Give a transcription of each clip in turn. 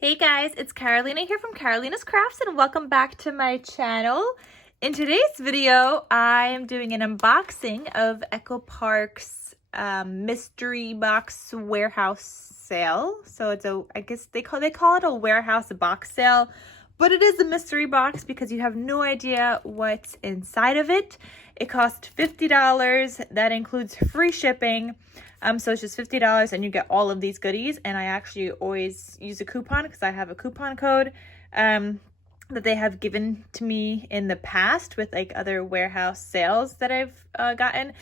Hey guys, it's Carolina here from KarolinasKrafts and welcome back to my channel. In today's video, I am doing an unboxing of Echo Park's mystery box warehouse sale. So it's I guess they call it a warehouse box sale, but it is a mystery box because you have no idea what's inside of it. It costs $50. That includes free shipping. So it's just $50 and you get all of these goodies. And I actually always use a coupon because I have a coupon code that they have given to me in the past with like other warehouse sales that I've gotten.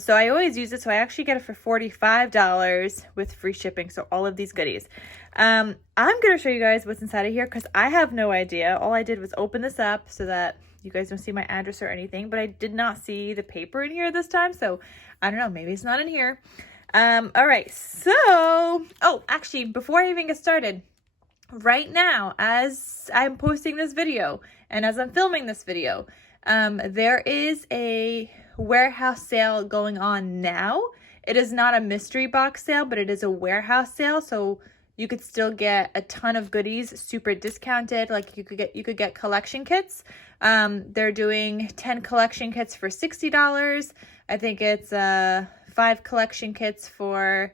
So I always use it. So I actually get it for $45 with free shipping. So all of these goodies. I'm going to show you guys what's inside of here because I have no idea. All I did was open this up so that you guys don't see my address or anything, but I did not see the paper in here this time. So I don't know, maybe it's not in here. All right, so, actually, before I even get started, right now, as I'm posting this video and as I'm filming this video, there is a warehouse sale going on now. It is not a mystery box sale, but it is a warehouse sale. So you could still get a ton of goodies, super discounted. Like you could get collection kits. They're doing 10 collection kits for $60. I think it's 5 collection kits or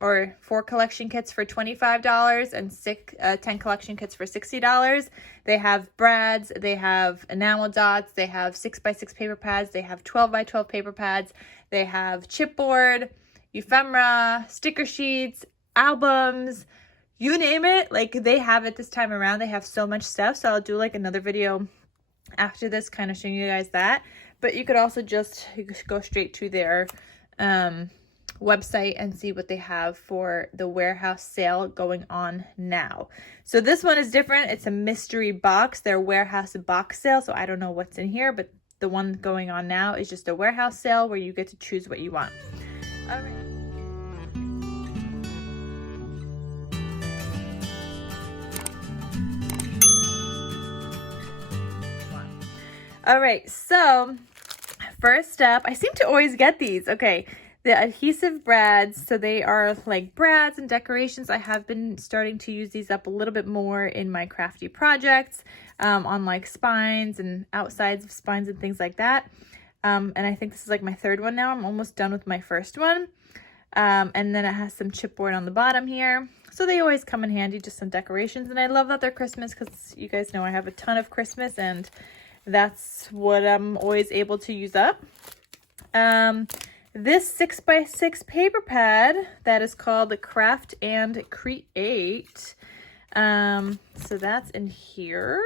4 collection kits for $25 and 10 collection kits for $60. They have brads, they have enamel dots, they have 6x6 paper pads, they have 12x12 paper pads, they have chipboard, ephemera, sticker sheets, albums, you name it. Like they have it this time around. They have so much stuff. So I'll do like another video after this kind of showing you guys that. But you could also you could go straight to their website and see what they have for the warehouse sale going on now. So this one is different. It's a mystery box, their warehouse box sale. So I don't know what's in here, but the one going on now is just a warehouse sale where you get to choose what you want. All right. All right, so first up, I seem to always get these. Okay, the adhesive brads. So they are like brads and decorations. I have been starting to use these up a little bit more in my crafty projects on like spines and outsides of spines and things like that. And I think this is like my third one now. I'm almost done with my first one. And then it has some chipboard on the bottom here. So they always come in handy, just some decorations. And I love that they're Christmas because you guys know I have a ton of Christmas and that's what I'm always able to use up. This 6x6 paper pad that is called the Craft and Create. So that's in here.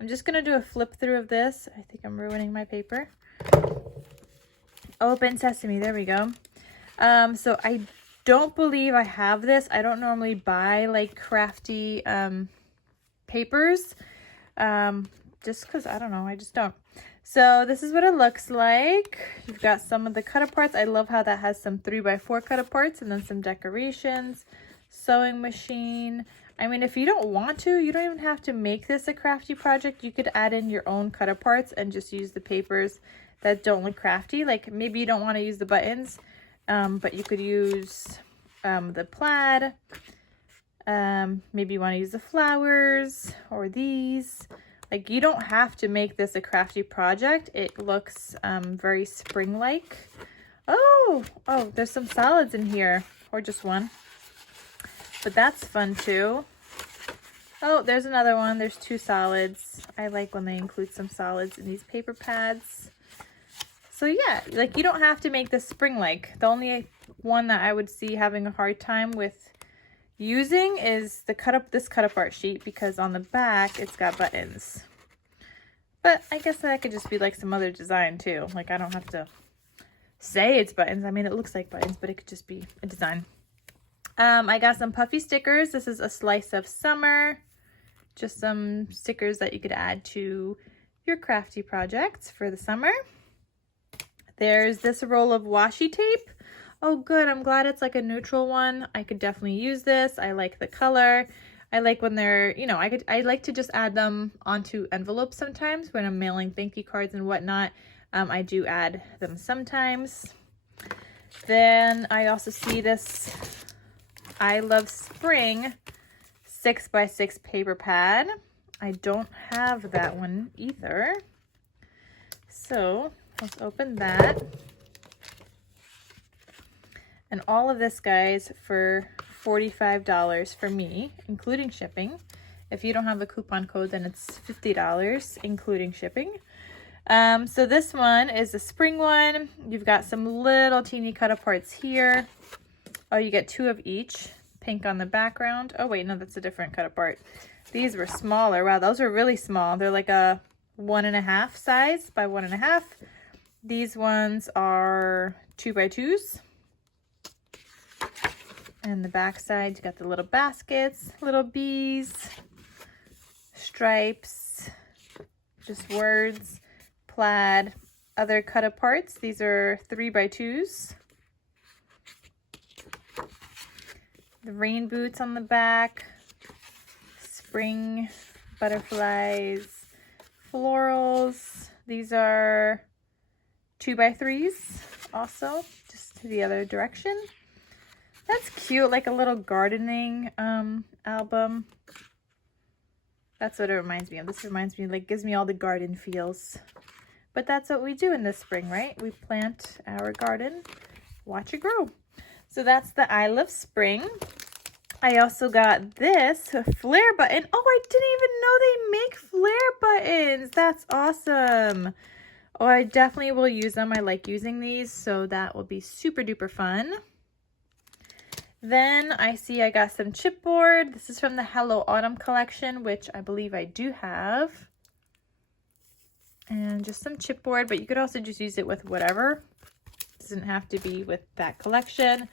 I'm just going to do a flip through of this. I think I'm ruining my paper. Open sesame. There we go. So I don't believe I have this. I don't normally buy like crafty papers. Just because I don't know, I just don't. So this is what it looks like. You've got some of the cut aparts. I love how that has some 3x4 cut aparts and then some decorations, sewing machine. I mean, if you don't want to, you don't even have to make this a crafty project. You could add in your own cut aparts and just use the papers that don't look crafty. Like maybe you don't want to use the buttons, but you could use the plaid. Maybe you want to use the flowers or these. Like you don't have to make this a crafty project. It looks very spring-like. Oh, there's some solids in here, or just one. But that's fun too. Oh, there's another one. There's 2 solids. I like when they include some solids in these paper pads. So yeah, like you don't have to make this spring-like. The only one that I would see having a hard time with using is this cut apart sheet because on the back it's got buttons. But I guess that could just be like some other design too. Like I don't have to say it's buttons. I mean, it looks like buttons, but it could just be a design. I got some puffy stickers. This is a slice of summer. Just some stickers that you could add to your crafty projects for the summer. There's this roll of washi tape. Oh, good. I'm glad it's like a neutral one. I could definitely use this. I like the color. I like when they're, you know, I like to just add them onto envelopes sometimes when I'm mailing thank you cards and whatnot. I do add them sometimes. Then I also see this I Love Spring 6x6 paper pad. I don't have that one either. So let's open that. And all of this, guys, for $45 for me, including shipping. If you don't have the coupon code, then it's $50, including shipping. So this one is a spring one. You've got some little teeny cut aparts here. Oh, you get 2 of each. Pink on the background. Oh wait, no, that's a different cut apart. These were smaller. Wow, those are really small. They're like a 1.5 size by 1.5. These ones are 2x2s. And the back side, you got the little baskets, little bees, stripes, just words, plaid, other cut aparts. These are 3x2s. The rain boots on the back, spring butterflies, florals. These are 2x3s also, just to the other direction. That's cute, like a little gardening album. That's what it reminds me of. This reminds me, like, gives me all the garden feels. But that's what we do in the spring, right? We plant our garden, watch it grow. So that's the I Love Spring. I also got this flare button. Oh, I didn't even know they make flare buttons. That's awesome. Oh, I definitely will use them. I like using these, so that will be super duper fun. Then I see I got some chipboard. This is from the Hello Autumn collection, which I believe I do have. And just some chipboard, but you could also just use it with whatever. Doesn't have to be with that collection.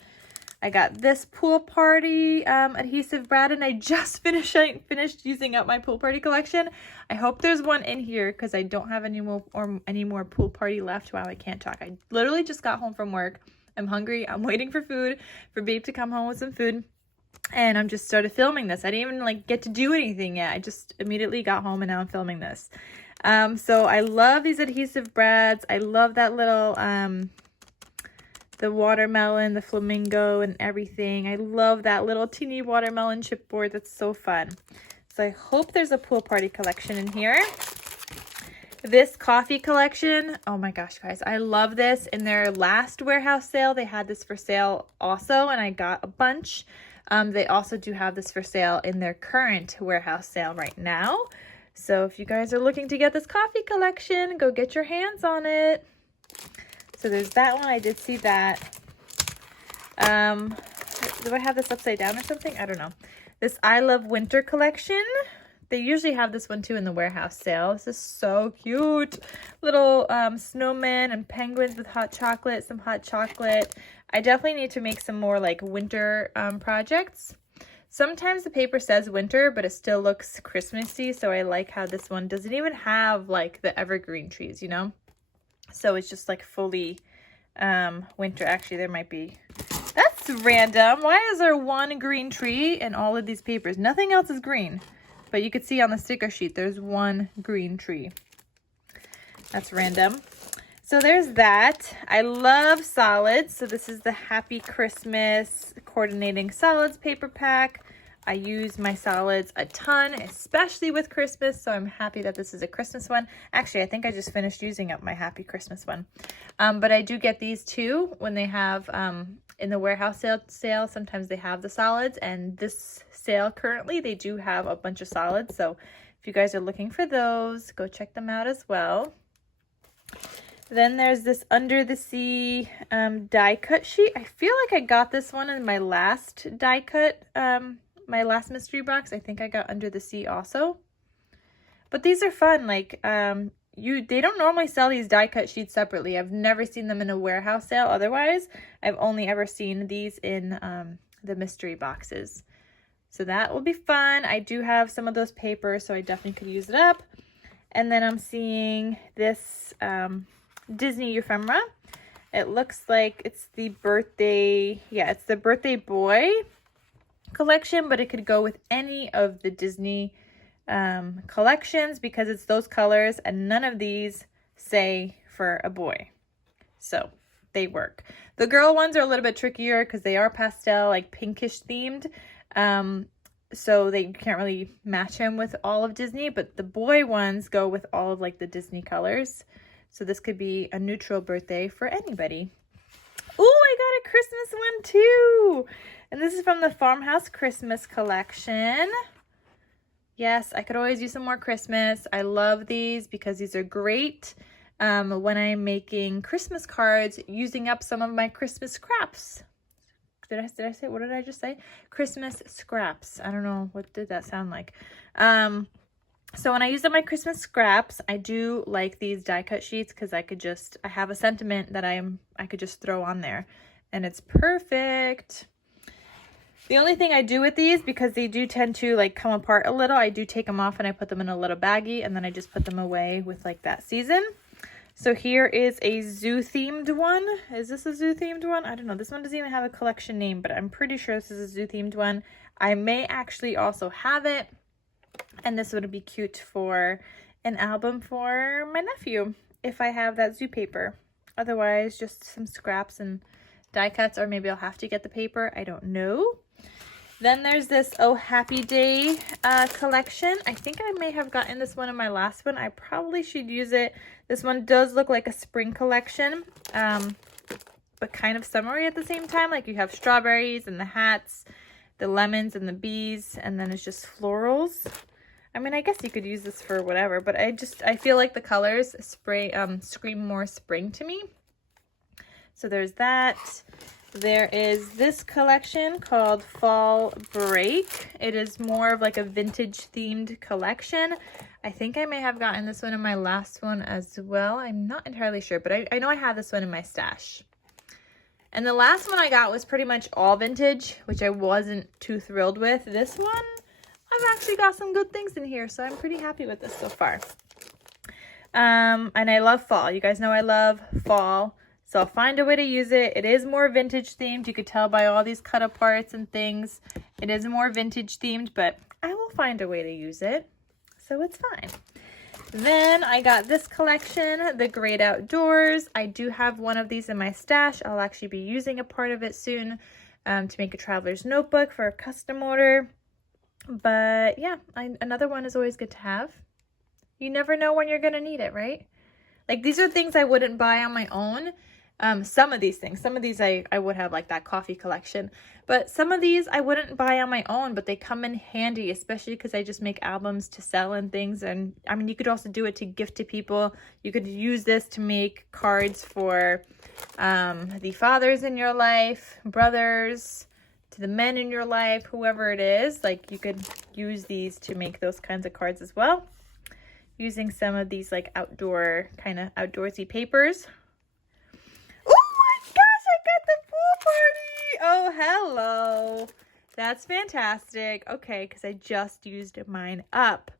I got this pool party adhesive brad, and I just finished using up my pool party collection. I hope there's one in here because I don't have any more pool party left. Wow, I can't talk. I literally just got home from work. I'm hungry. I'm waiting for food, for Babe to come home with some food. And I'm just started filming this. I didn't even like get to do anything yet. I just immediately got home and now I'm filming this. So I love these adhesive brads. I love that little the watermelon, the flamingo, and everything. I love that little teeny watermelon chipboard. That's so fun. So I hope there's a pool party collection in here. This coffee collection, oh my gosh, guys, I love this. In their last warehouse sale, they had this for sale also, and I got a bunch. They also do have this for sale in their current warehouse sale right now. So if you guys are looking to get this coffee collection, go get your hands on it. So there's that one. I did see that. Do I have this upside down or something? I don't know. This I Love Winter collection. They usually have this one too in the warehouse sale. This is so cute. Little snowmen and penguins with hot chocolate, some hot chocolate. I definitely need to make some more like winter projects. Sometimes the paper says winter, but it still looks Christmassy. So I like how this one doesn't even have like the evergreen trees, you know? So it's just like fully winter. Actually, there might be. That's random. Why is there one green tree in all of these papers? Nothing else is green. But you could see on the sticker sheet, there's one green tree. That's random. So there's that. I love solids. So this is the Happy Christmas Coordinating Solids paper pack. I use my solids a ton, especially with Christmas. So I'm happy that this is a Christmas one. Actually, I think I just finished using up my Happy Christmas one. But I do get these too when they have in the warehouse sale. Sometimes they have the solids, and this sale currently they do have a bunch of solids. So if you guys are looking for those, go check them out as well. Then there's this Under the Sea die cut sheet. I feel like I got this one in my last die cut, my last mystery box. I think I got Under the Sea also. But these are fun. Like they don't normally sell these die cut sheets separately. I've never seen them in a warehouse sale otherwise. I've only ever seen these in the mystery boxes. So that will be fun. I do have some of those papers, so I definitely could use it up. And then I'm seeing this Disney ephemera. It looks like it's the birthday, yeah, it's the birthday boy collection, but it could go with any of the Disney collections because it's those colors, and none of these say for a boy. So they work. The girl ones are a little bit trickier because they are pastel, like pinkish themed. So they can't really match him with all of Disney, but the boy ones go with all of like the Disney colors. So this could be a neutral birthday for anybody. Oh, I got a Christmas one too. And this is from the Farmhouse Christmas collection. Yes, I could always use some more Christmas. I love these because these are great when I'm making Christmas cards using up some of my Christmas scraps. Did I say, what did I just say? Christmas scraps. I don't know, what did that sound like? So when I use up my Christmas scraps, I do like these die cut sheets because I have a sentiment that I could just throw on there and it's perfect. The only thing I do with these, because they do tend to like come apart a little, I do take them off and I put them in a little baggie and then I just put them away with like that season. So here is a zoo themed one. Is this a zoo themed one? I don't know. This one doesn't even have a collection name, but I'm pretty sure this is a zoo themed one. I may actually also have it. And this would be cute for an album for my nephew if I have that zoo paper. Otherwise, just some scraps and die cuts, or maybe I'll have to get the paper. I don't know. Then there's this Oh Happy Day collection. I think I may have gotten this one in my last one. I probably should use it. This one does look like a spring collection, but kind of summery at the same time. Like you have strawberries and the hats, the lemons and the bees, and then it's just florals. I mean, I guess you could use this for whatever, but I feel like the colors scream more spring to me. So there's that. There is this collection called Fall Break. It is more of like a vintage themed collection. I think I may have gotten this one in my last one as well. I'm not entirely sure, but I know I have this one in my stash. And the last one I got was pretty much all vintage, which I wasn't too thrilled with. This one, I've actually got some good things in here, so I'm pretty happy with this so far. And I love fall. You guys know I love fall. So I'll find a way to use it. It is more vintage themed. You could tell by all these cut aparts and things. It is more vintage themed, but I will find a way to use it. So it's fine. Then I got this collection, The Great Outdoors. I do have one of these in my stash. I'll actually be using a part of it soon to make a traveler's notebook for a custom order. But yeah, another one is always good to have. You never know when you're going to need it, right? Like these are things I wouldn't buy on my own. Some of these I would have, like that coffee collection, but some of these I wouldn't buy on my own, but they come in handy, especially because I just make albums to sell and things. And I mean, you could also do it to gift to people. You could use this to make cards for the fathers in your life, brothers, to the men in your life, whoever it is. Like you could use these to make those kinds of cards as well, using some of these like outdoor kind of outdoorsy papers. Oh, hello. That's fantastic. Okay, because I just used mine up.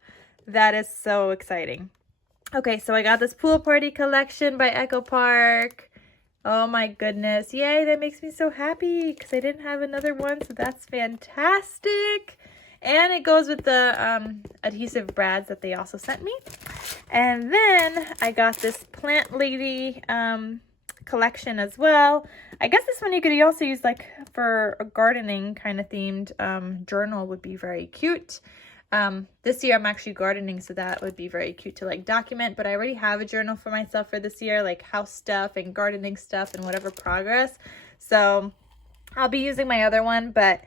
That is so exciting. Okay, so I got this pool party collection by Echo Park. Oh my goodness. Yay, that makes me so happy because I didn't have another one, so that's fantastic. And it goes with the adhesive brads that they also sent me. And then I got this Plant Lady collection as well. I guess this one you could also use like for a gardening kind of themed journal would be very cute. This year I'm actually gardening, so that would be very cute to like document, but I already have a journal for myself for this year, like house stuff and gardening stuff and whatever progress. So I'll be using my other one, but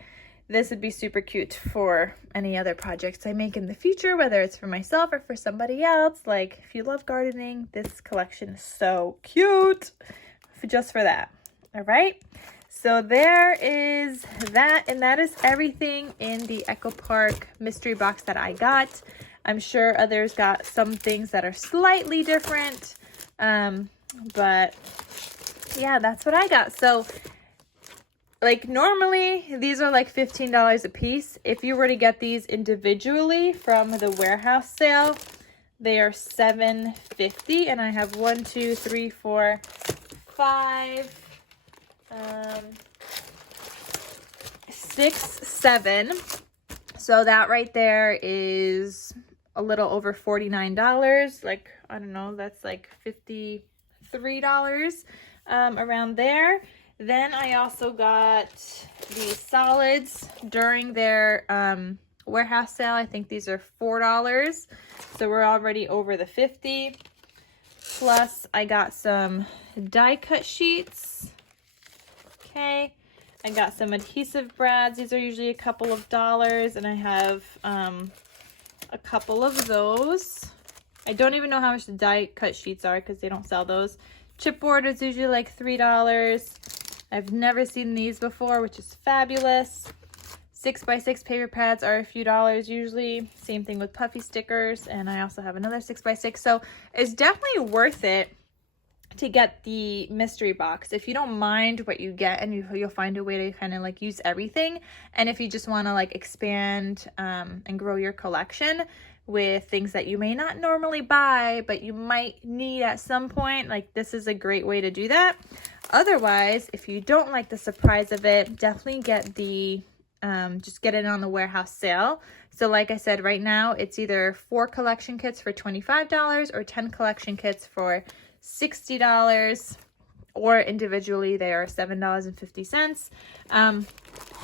this would be super cute for any other projects I make in the future, whether it's for myself or for somebody else. Like if you love gardening, this collection is so cute just for that. All right, so there is that, and that is everything in the Echo Park mystery box that I got. I'm sure others got some things that are slightly different, but yeah, that's what I got. So like normally these are like $15 a piece. If you were to get these individually from the warehouse sale, they are $7.50, and I have 1, 2, 3, 4, 5, 6, 7. So that right there is a little over $49. Like, I don't know, that's like $53. around there. Then I also got these solids during their warehouse sale. I think these are $4. So we're already over the 50. Plus I got some die cut sheets. Okay. I got some adhesive brads. These are usually a couple of dollars, and I have a couple of those. I don't even know how much the die cut sheets are because they don't sell those. Chipboard is usually like $3. I've never seen these before, which is fabulous. 6x6 paper pads are a few dollars usually. Same thing with puffy stickers, and I also have another 6x6. So it's definitely worth it to get the mystery box if you don't mind what you get, and you'll find a way to kind of like use everything. And if you just want to like expand and grow your collection with things that you may not normally buy but you might need at some point, like this is a great way to do that. Otherwise, if you don't like the surprise of it, definitely get the just get it on the warehouse sale. So like I said, right now it's either 4 collection kits for $25 or 10 collection kits for $60, or individually they are $7.50.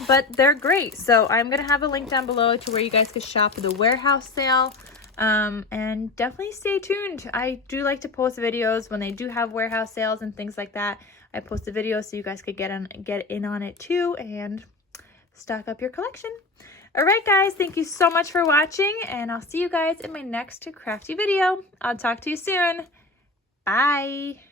But they're great. So I'm gonna have a link down below to where you guys could shop the warehouse sale. And definitely stay tuned. I do like to post videos when they do have warehouse sales and things like that. I post a video so you guys could get in on it too and stock up your collection. All right, guys, thank you so much for watching, and I'll see you guys in my next crafty video. I'll talk to you soon. Bye.